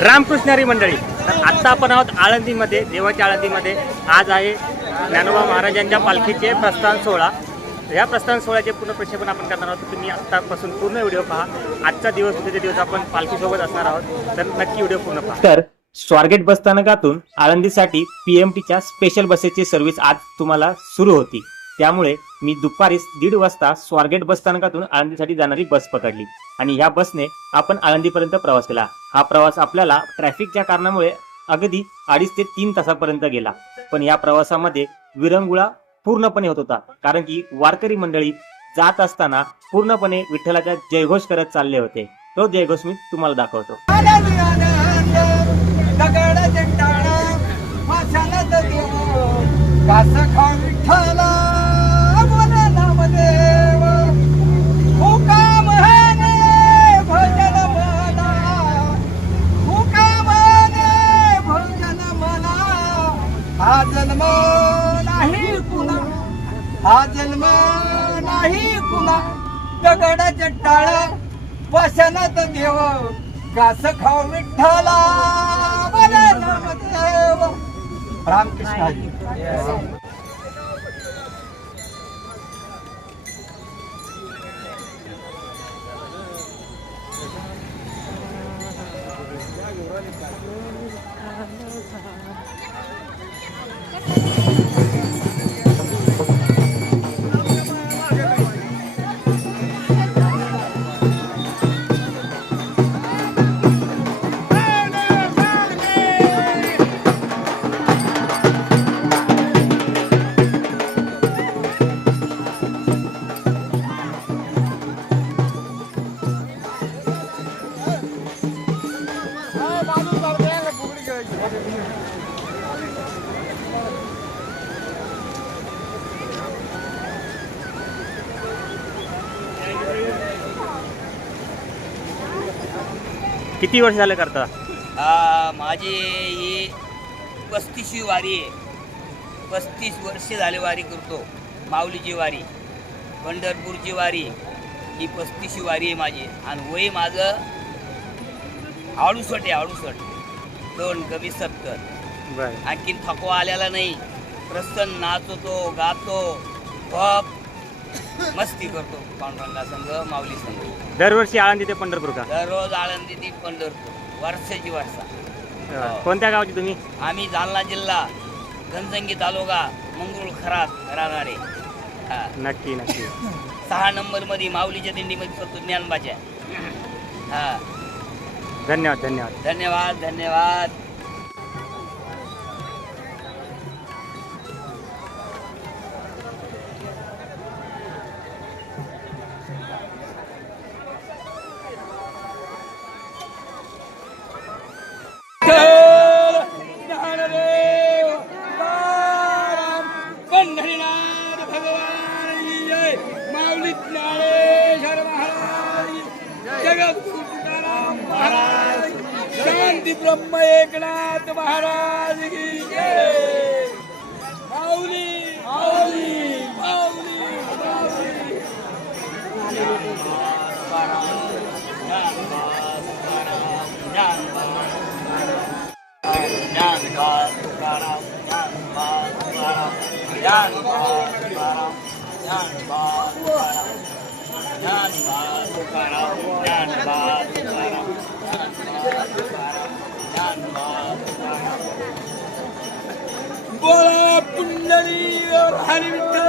रामकृष्ण हरी मंडळी, तर आत्ता आपण आहोत आळंदीमध्ये, देवाच्या आळंदीमध्ये. आज आहे ज्ञानोबा महाराजांच्या पालखीचे प्रस्थान सोहळा. या प्रस्थान सोहळ्याचे पूर्ण प्रक्षेपण आपण करणार आहोत. तुम्ही आत्तापासून पूर्ण व्हिडिओ पहा. आजचा दिवस उद्याचे दिवस आपण पालखीसोबत असणार आहोत, तर नक्की व्हिडिओ पूर्ण पहा. तर स्वारगेट बसस्थानकातून आळंदीसाठी PMTच्या स्पेशल बसेसची सर्व्हिस आज तुम्हाला सुरू होती. त्यामुळे मी दुपारी 1:30 वाजता स्वारगेट बसस्थानकातून आळंदीसाठी जाणारी बस पकडली आणि या बसने आपण आळंदीपर्यंत प्रवास केला. हा प्रवास आपल्याला ट्रॅफिकच्या कारणामुळे अगदी 2.5 ते 3 तासापर्यंत गेला. पण या प्रवासामध्ये विरंगुळा पूर्णपणे होत होता, कारण की वारकरी मंडळी जात असताना पूर्णपणे विठ्ठलाचा जयघोष करत चालले होते. तो जयघोष मी तुम्हाला दाखवतो. हा जन्म नाही पुन्हा दगडाच्या टाळा वसनात देव घास खाऊ विठ्ठला नामदेव. रामकृष्ण हरी. किती वर्ष झालं करता? माझी ही 35वी वारी आहे. 35 वर्षे झाले वारी करतो. माऊलीची वारी, पंढरपूरची वारी, ही 35वी वारी आहे माझी. आणि वय माझं 68 आहे. 68 2 कमी 70. बरं. आणखीन थकवा आलेला नाही. प्रसन्न नाचतो, गातो, पप मस्ती करतो. पांडुरंगा संघ, माऊली संघ. दरवर्षी आळंदी ते पंढरपूर का? दररोज आळंदी ती पंढरपूर, वर्षाची वर्षा. कोणत्या गावची तुम्ही? आम्ही जालना जिल्हा, घनसंगी तालुका, मंगरुळ खरात राहणारे. नक्की नक्की. 6 नंबर मध्ये माऊलीच्या दिंडीमध्ये करतो ज्ञानबाच्या. धन्यवाद धन्यवाद धन्यवाद धन्यवाद. पंढरीनाथ भगवान की जय. माऊली ज्ञानेश्वर महाराज, जगद्गुरु तुकाराम महाराज, शांती ब्रह्म एकनाथ महाराज की जय. माऊली माऊली माऊली माऊली. बोला पुंडली और हरि विठ्ठल.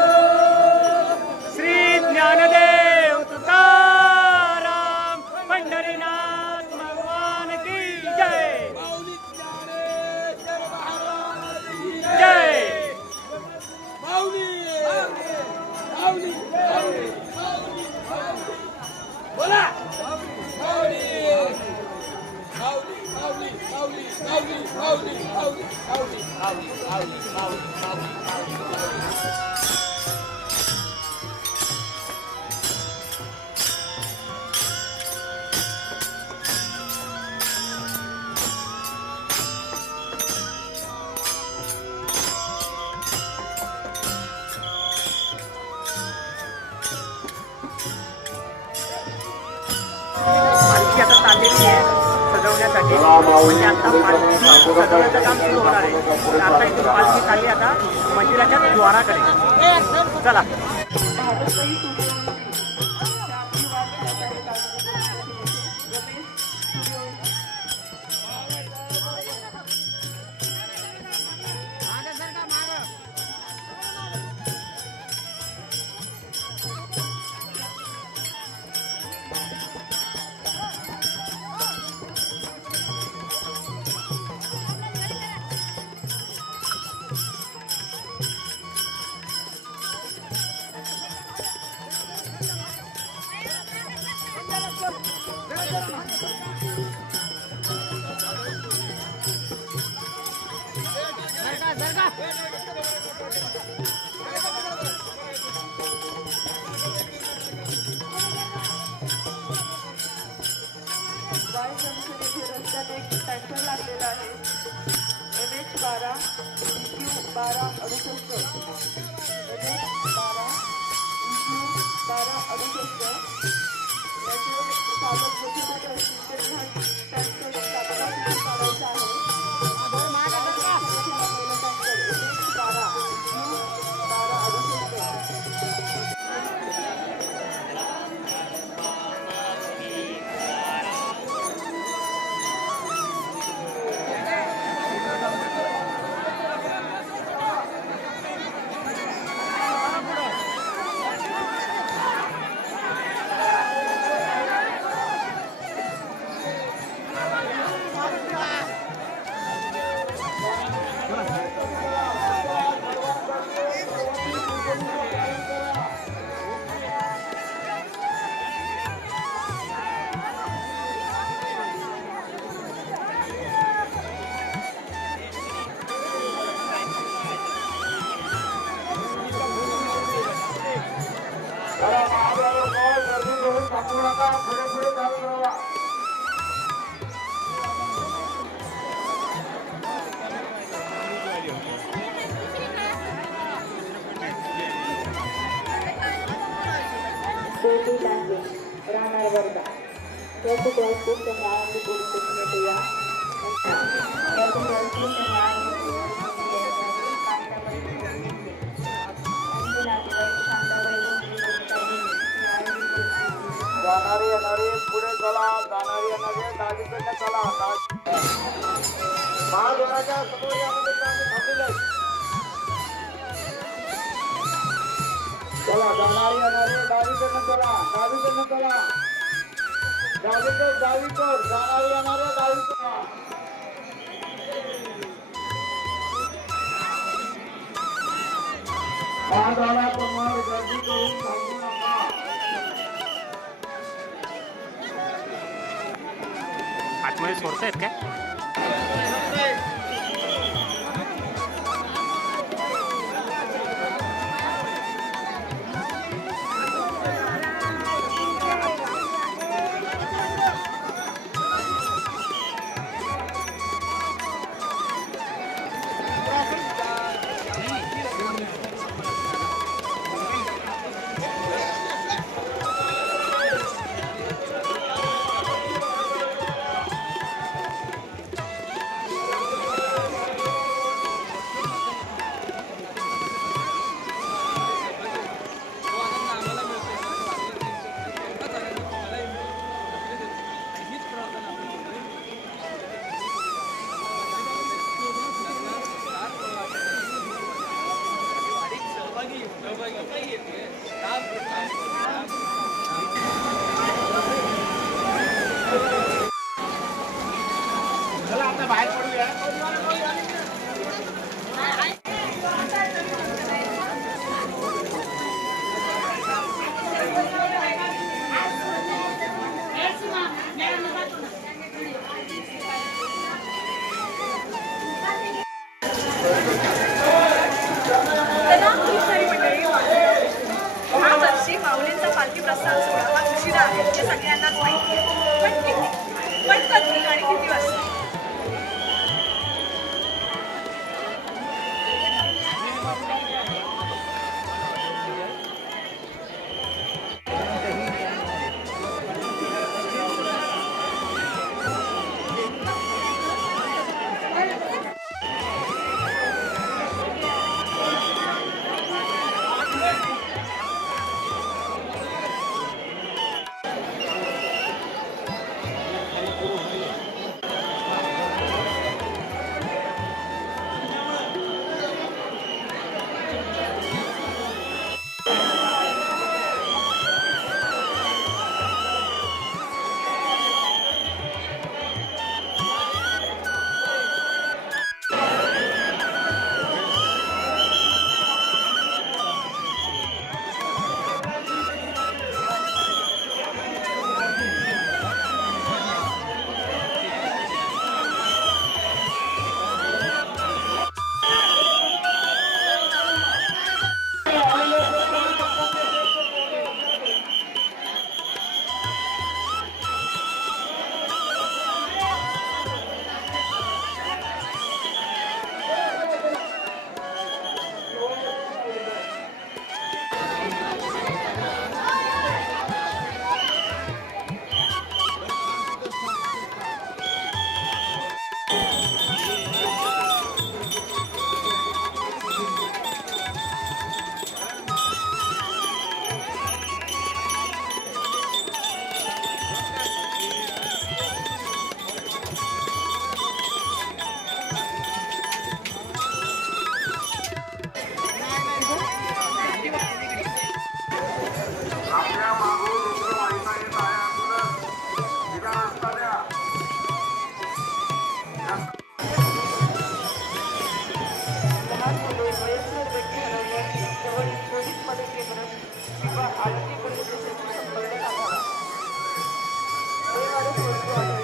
श्री ज्ञानदेव तुकाराम पंढरीनाथ भगवान की जय. माऊली ज्ञानेश्वर महाराज की जय. माऊली माऊली माऊली माऊली माऊली. बोला माऊली माऊली माऊली माऊली माऊली माऊली माऊली माऊली माऊली माऊली माऊली माऊली. पालखी आता चाललेली आहे. सजवण्यासाठी म्हणजे आता पालखी सजवण्याचं काम सुरू होणार आहे. तर आता इथून पालखी चालली आता मंदिराच्या द्वाराकडे. चला. रस्त्यात एक टँकर लागलेला आहे. NH12 EQ1268 NH12 EQ1268 याचे चालक मोठे असतील ते टँकर तात्काळ तिथे काढायचा आहे. Baby language, राहणार वर्धा. याचं प्रस्तुत न्यायालय पोलीस या याचं प्रस्तुत न्यायालय जाणारे येणारे पुढे चला, जाणारे येणारे डावीकडे चला. महाद्वाराच्या समोर यामध्ये थांबलेले आहेत. चला, जाणारे येणारे डावीकडनं चला, डावीकडनं चला. डावीकडे डावीकडे जाणारे येणारे डावीकडे. महाद्वारासमोर गर्दी करून थांबू नका. आतमध्ये सोडतायत काय? माऊलींचा पालखी प्रस्थान सोहळा हा उशिरा आहे हे सगळ्यांनाच माहिती आहे. पण कधी आणि किती वाजता? किंवा आळंदी पोलीस स्टेशनशी संपर्क साधावा. देवाला पोहोचलो आहे.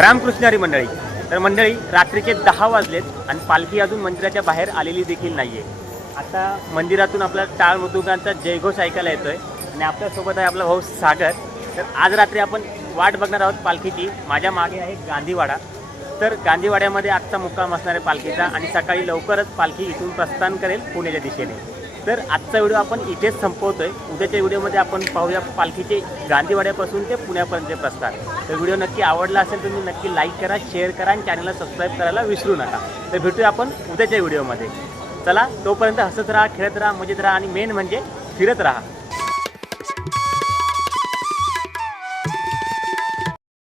रामकृष्णारी मंडळी, तर मंडळी रात्रीचे 10 वाजलेत आणि पालखी अजून मंदिराच्या बाहेर आलेली देखील नाही आहे. आता मंदिरातून आपला टाळ मृदुंगांचा जयघोष ऐकायला येतोय आणि आपल्यासोबत आहे आपला भाऊ सागर. तर आज रात्री आपण वाट बघणार आहोत पालखीची. माझ्या मागे आहे गांधीवाडा. तर गांधीवाड्यामध्ये आजचा मुक्काम असणार आहे पालखीचा आणि सकाळी लवकरच पालखी इथून प्रस्थान करेल पुण्याच्या दिशेने. तर आजचा व्हिडिओ आपण इथेच संपवतोय. उद्याच्या व्हिडिओमध्ये आपण पाहूया पालखीचे गांधीवाड्यापासून ते पुण्यापर्यंतचे प्रस्थान. तर व्हिडिओ नक्की आवडला असेल तुम्ही नक्की लाईक करा, शेअर करा आणि चॅनलला सबस्क्राईब करायला विसरू नका. तर भेटूया आपण उद्याच्या व्हिडिओमध्ये. चला, तोपर्यंत हसत राहा, खेळत राहा, मजेत राहा आणि मेन म्हणजे फिरत राहा.